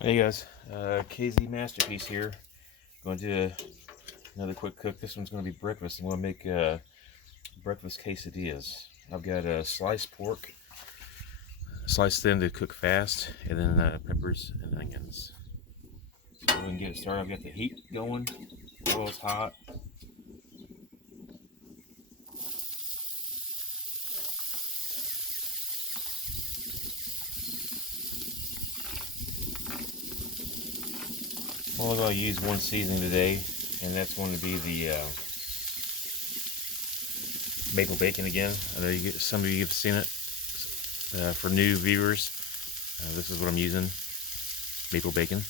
Hey guys, KZ Masterpiece here. Going to do another quick cook. This one's going to be breakfast. I'm going to make breakfast quesadillas. I've got sliced pork, sliced thin to cook fast, and then peppers and onions. So we can get it started. I've got the heat going. Oil's hot. I'm only going to use one seasoning today, and that's going to be the maple bacon again. I know some of you have seen it. For new viewers, this is what I'm using, maple bacon.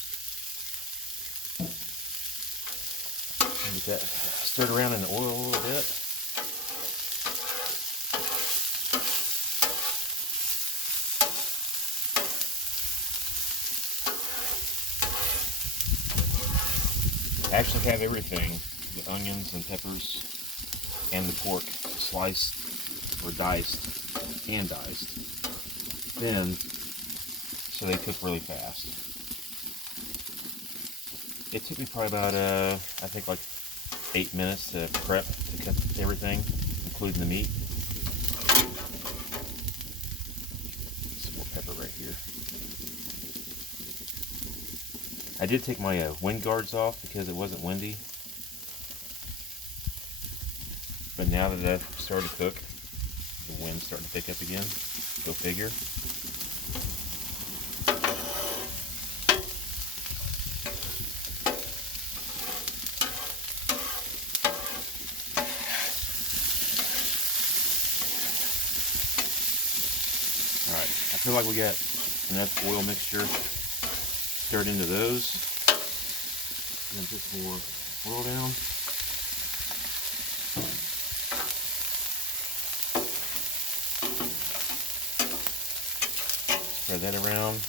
Get that stirred around in the oil a little bit. I actually have everything, the onions and peppers and the pork sliced or diced, thin, so they cook really fast. It took me probably about, I think like 8 minutes to prep, to cut everything, including the meat. Some more pepper right here. I did take my wind guards off because it wasn't windy. But now that I've started to cook, the wind's starting to pick up again. Go figure. Alright, I feel like we got enough oil mixture stirred into those. Then put some more oil down. Spread that around.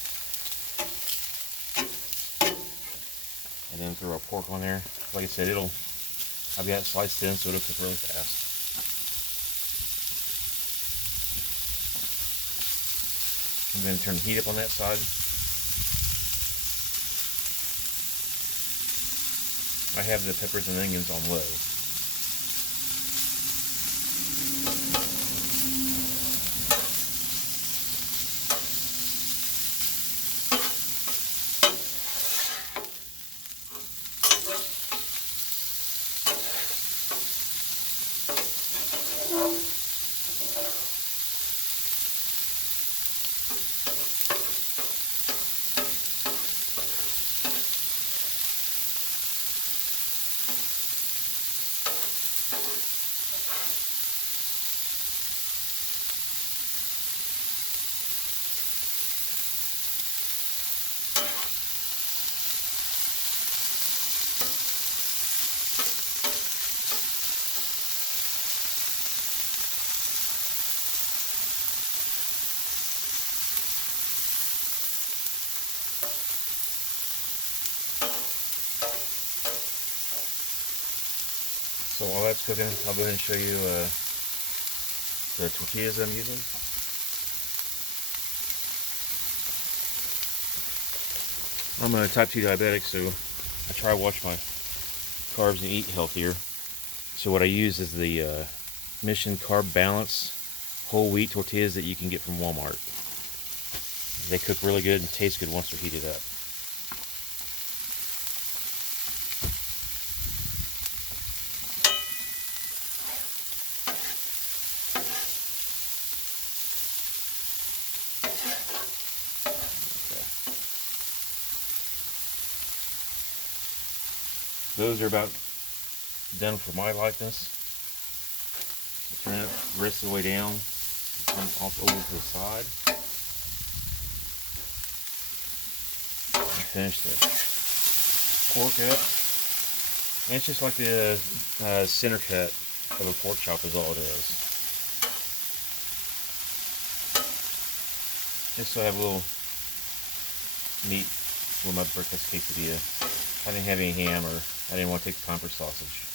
And then throw our pork on there. Like I said, I've got it sliced thin so it'll cook really fast. I'm going to turn the heat up on that side. I have the peppers and onions on low. So while that's cooking, I'll go ahead and show you the tortillas I'm using. I'm a type 2 diabetic, so I try to watch my carbs and eat healthier. So what I use is the Mission Carb Balance whole wheat tortillas that you can get from Walmart. They cook really good and taste good once they're heated up. Those are about done for my likeness. Turn it the rest of the way down, come off over to the side, and finish the pork up. And it's just like the center cut of a pork chop is all it is. Just so I have a little meat with my breakfast quesadilla. I didn't have any ham, or I didn't want to take the time for sausage.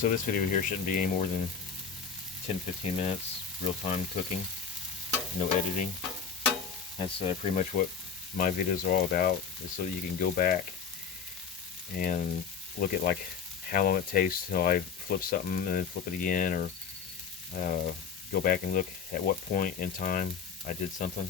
So this video here shouldn't be any more than 10-15 minutes, real time cooking, no editing. That's pretty much what my videos are all about, is so that you can go back and look at like how long it takes till I flip something and then flip it again, or go back and look at what point in time I did something.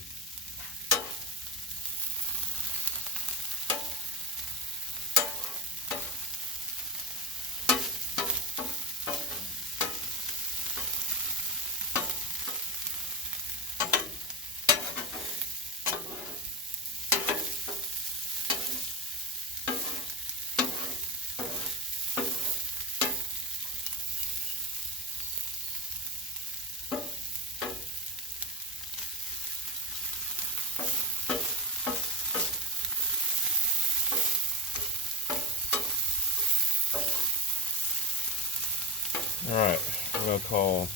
Alright, we're going to call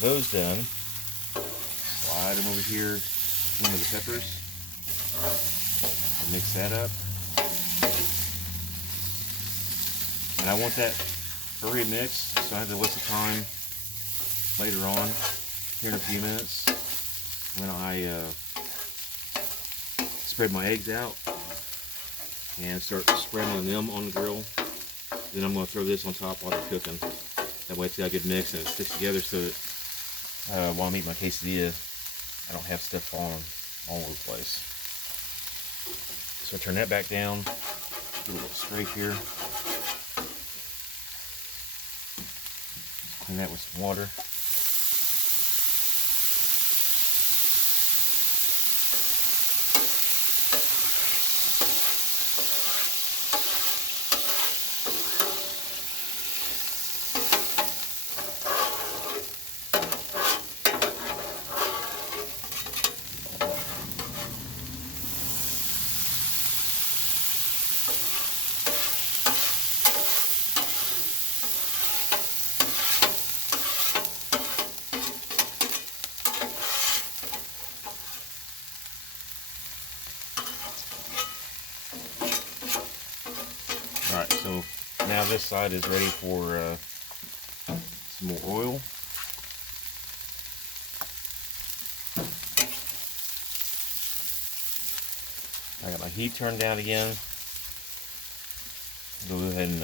those done. Slide them over here into the peppers. Mix that up. And I want that already mixed, so I have to waste the time later on, here in a few minutes, when I spread my eggs out and start spreading them on the grill. Then I'm going to throw this on top while they're cooking. That way it's got a good mix and it sticks together, so that while I'm eating my quesadilla, I don't have stuff falling all over the place. So I turn that back down, do a little scrape here. Clean that with some water. Alright, so now this side is ready for some more oil. I got my heat turned down again. Go ahead and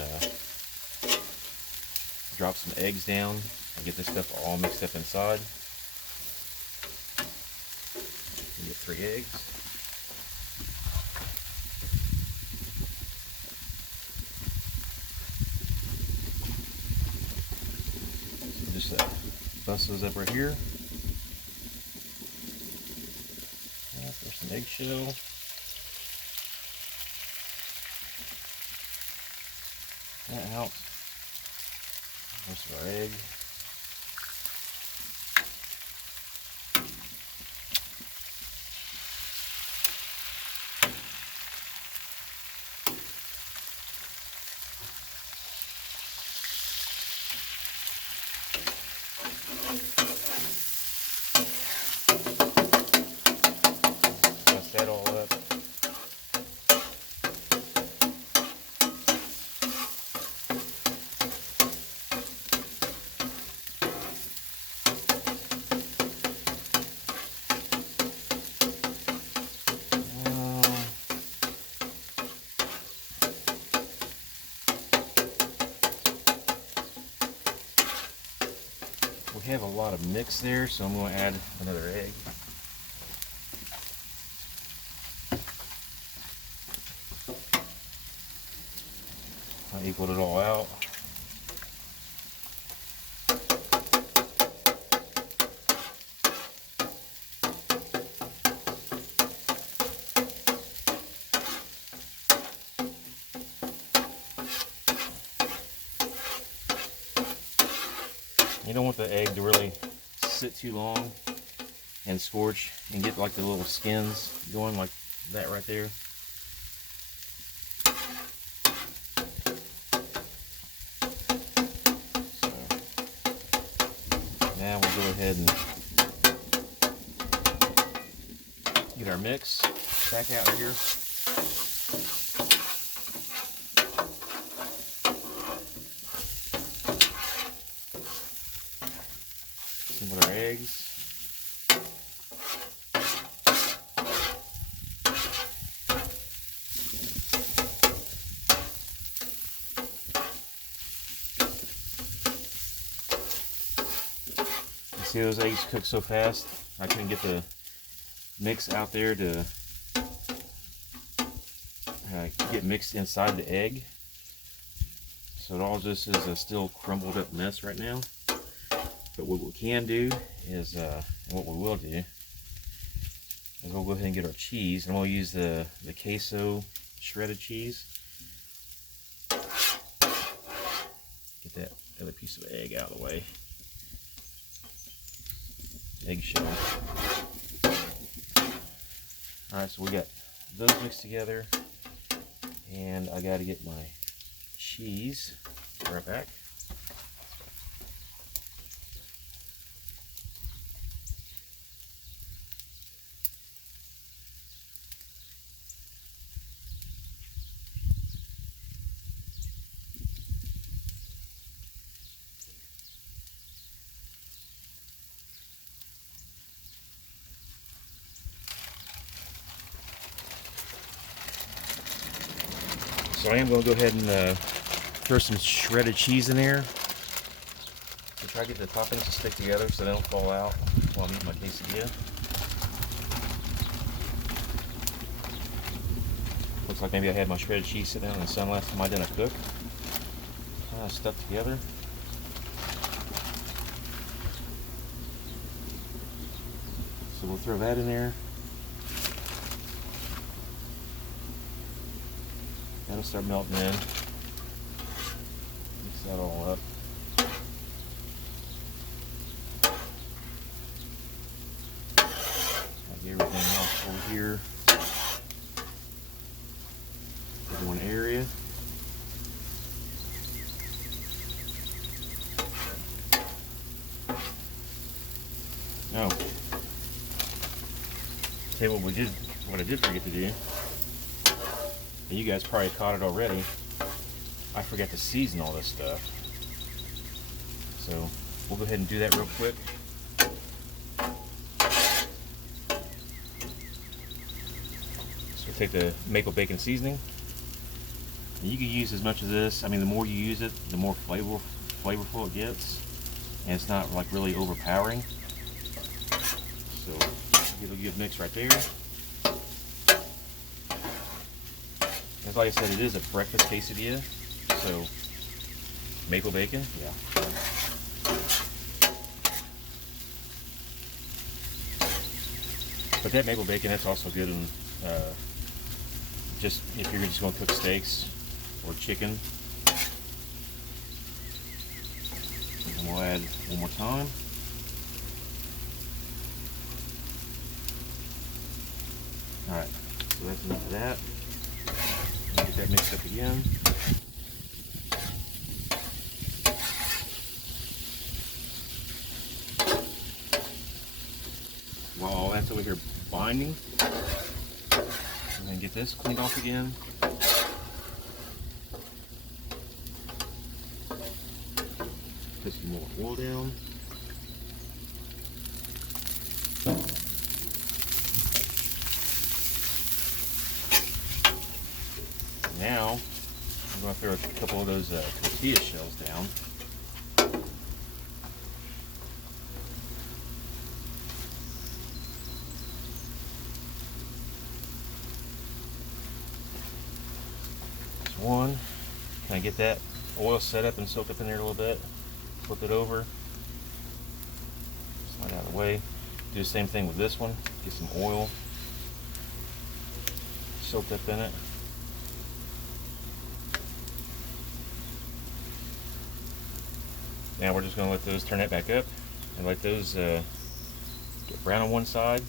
drop some eggs down and get this stuff all mixed up inside. Get 3 eggs. Just bust those up right here. There's some eggshell. That out. Most of our egg. Bust that all up. We have a lot of mix there, so I'm going to add another egg. I equaled it all out. You don't want the egg to really sit too long and scorch and get like the little skins going like that right there. So now we'll go ahead and get our mix back out here. eggs. You see those eggs cook so fast? I couldn't get the mix out there to get mixed inside the egg. So it all just is a still crumbled up mess right now. But what we can do is, and what we will do, is we'll go ahead and get our cheese, and we'll use the queso shredded cheese. Get that other piece of egg out of the way. Eggshell. Alright, so we got those mixed together, and I got to get my cheese right back. So I am going to go ahead and throw some shredded cheese in there to try to get the toppings to stick together so they don't fall out while I'm eating my quesadilla. Looks like maybe I had my shredded cheese sit down in the sun last time I didn't cook. Kind of stuck together. So we'll throw that in there. That'll start melting in. Mix that all up. I'll get everything else over here in one area. Oh. Tell you what I did forget to do. And you guys probably caught it already. I forgot to season all this stuff. So we'll go ahead and do that real quick. So we'll take the maple bacon seasoning. And you can use as much of this. I mean, the more you use it, the more flavorful it gets. And it's not like really overpowering. So give it a good mix right there. And like I said, it is a breakfast quesadilla, so maple bacon, yeah. But that maple bacon, that's also good in just if you're just going to cook steaks or chicken. And we'll add one more time. All right, so that's enough of that. Get that mixed up again. While all that's over here binding, and then get this cleaned off again. Put some more oil down. Now, I'm going to throw a couple of those tortilla shells down. There's one. Can I get that oil set up and soaked up in there a little bit? Flip it over. Slide out of the way. Do the same thing with this one. Get some oil soaked up in it. Now we're just going to let those turn that back up and let those get brown on one side.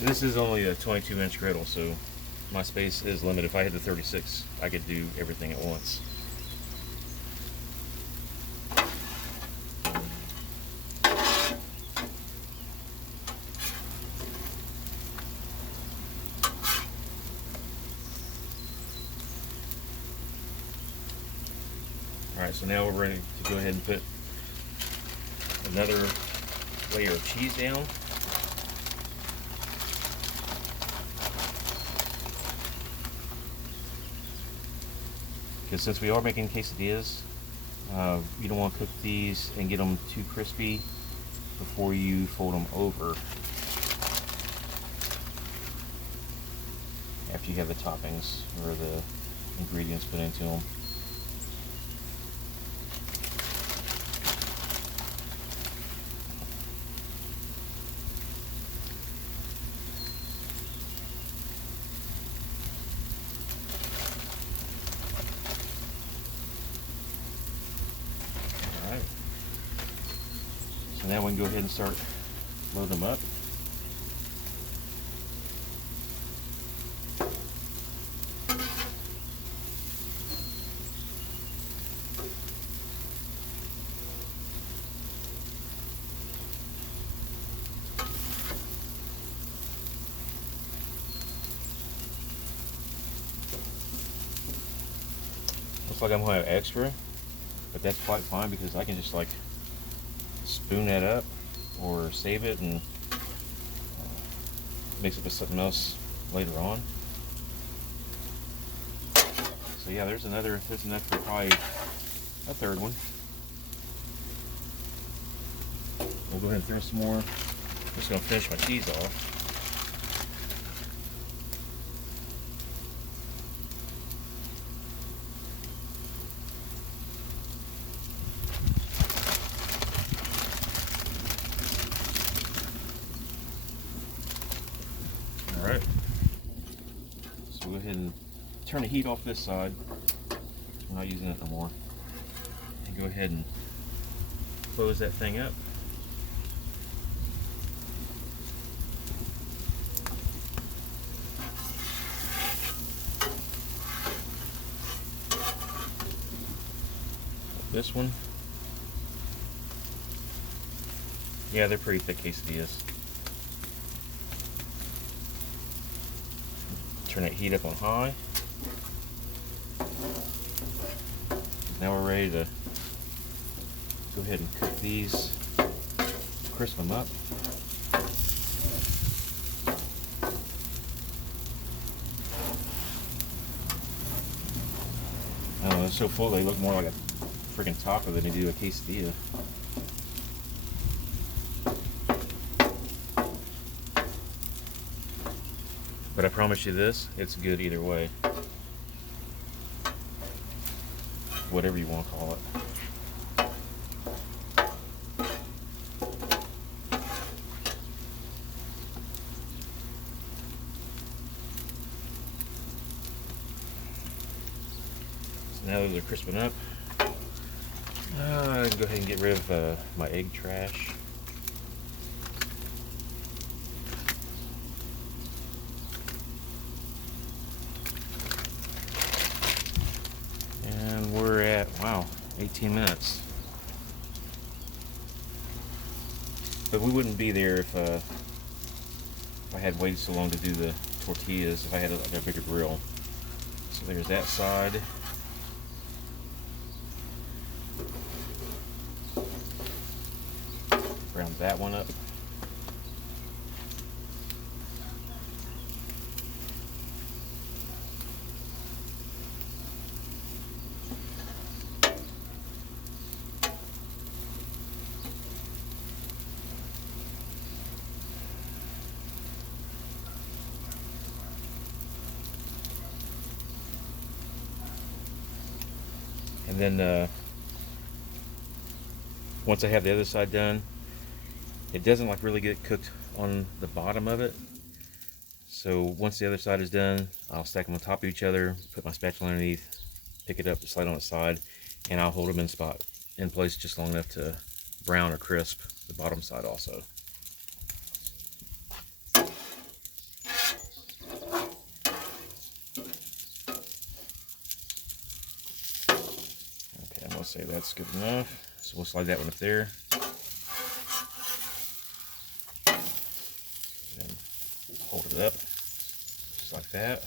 And this is only a 22-inch griddle, so my space is limited. If I had the 36, I could do everything at once. Alright, so now we're ready to go ahead and put another layer of cheese down. Because since we are making quesadillas, you don't want to cook these and get them too crispy before you fold them over after you have the toppings or the ingredients put into them. Alright, so now we can go ahead and start loading them up. Looks like I'm going to have extra, but that's quite fine because I can just like spoon that up or save it and mix it with something else later on. So yeah, there's enough for probably a third one. We'll go ahead and throw some more. I'm just going to finish my cheese off. Alright, so we'll go ahead and turn the heat off this side. We're not using it no more. And go ahead and close that thing up. This one. Yeah, they're pretty thick quesadillas. Turn that heat up on high. Now we're ready to go ahead and cook these, crisp them up. I don't know, they're so full they look more like a freaking taco than they do a quesadilla. But I promise you this, it's good either way. Whatever you want to call it. So now those are crisping up. I can go ahead and get rid of my egg trash. And we're at, wow, 18 minutes. But we wouldn't be there if I had waited so long to do the tortillas, if I had a bigger grill. So there's that side. Brown that one up. And then once I have the other side done, it doesn't like really get cooked on the bottom of it. So once the other side is done, I'll stack them on top of each other, put my spatula underneath, pick it up, slide on the side, and I'll hold them in place just long enough to brown or crisp the bottom side also. Okay, I'm gonna say that's good enough. So we'll slide that one up there. And then hold it up, just like that.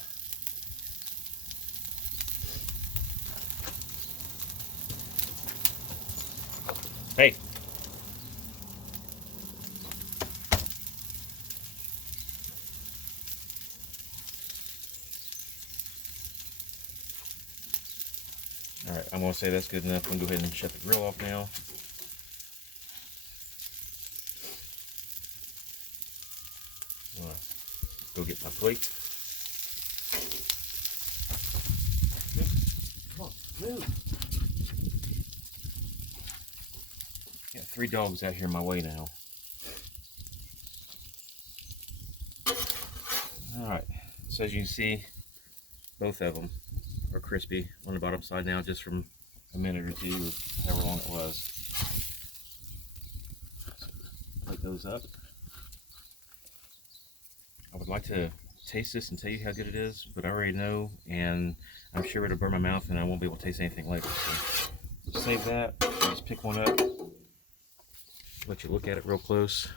Hey. Alright, I'm going to say that's good enough. I'm going to go ahead and shut the grill off now. I'm going to go get my plate. Come on, move. Got 3 dogs out here in my way now. Alright, so as you can see, both of them are crispy on the bottom side now, just from a minute or two, or however long it was. Put those up. I would like to taste this and tell you how good it is, but I already know, and I'm sure it'll burn my mouth and I won't be able to taste anything later. So save that, just pick one up, let you look at it real close.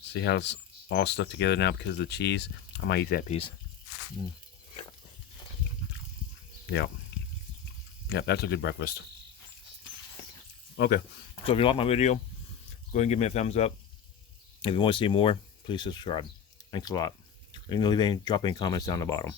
See how it's all stuck together now because of the cheese? I might eat that piece. Yeah. Yeah, that's a good breakfast. Okay, so if you like my video, go ahead and give me a thumbs up. If you want to see more, please subscribe. Thanks a lot. And drop any comments down the bottom.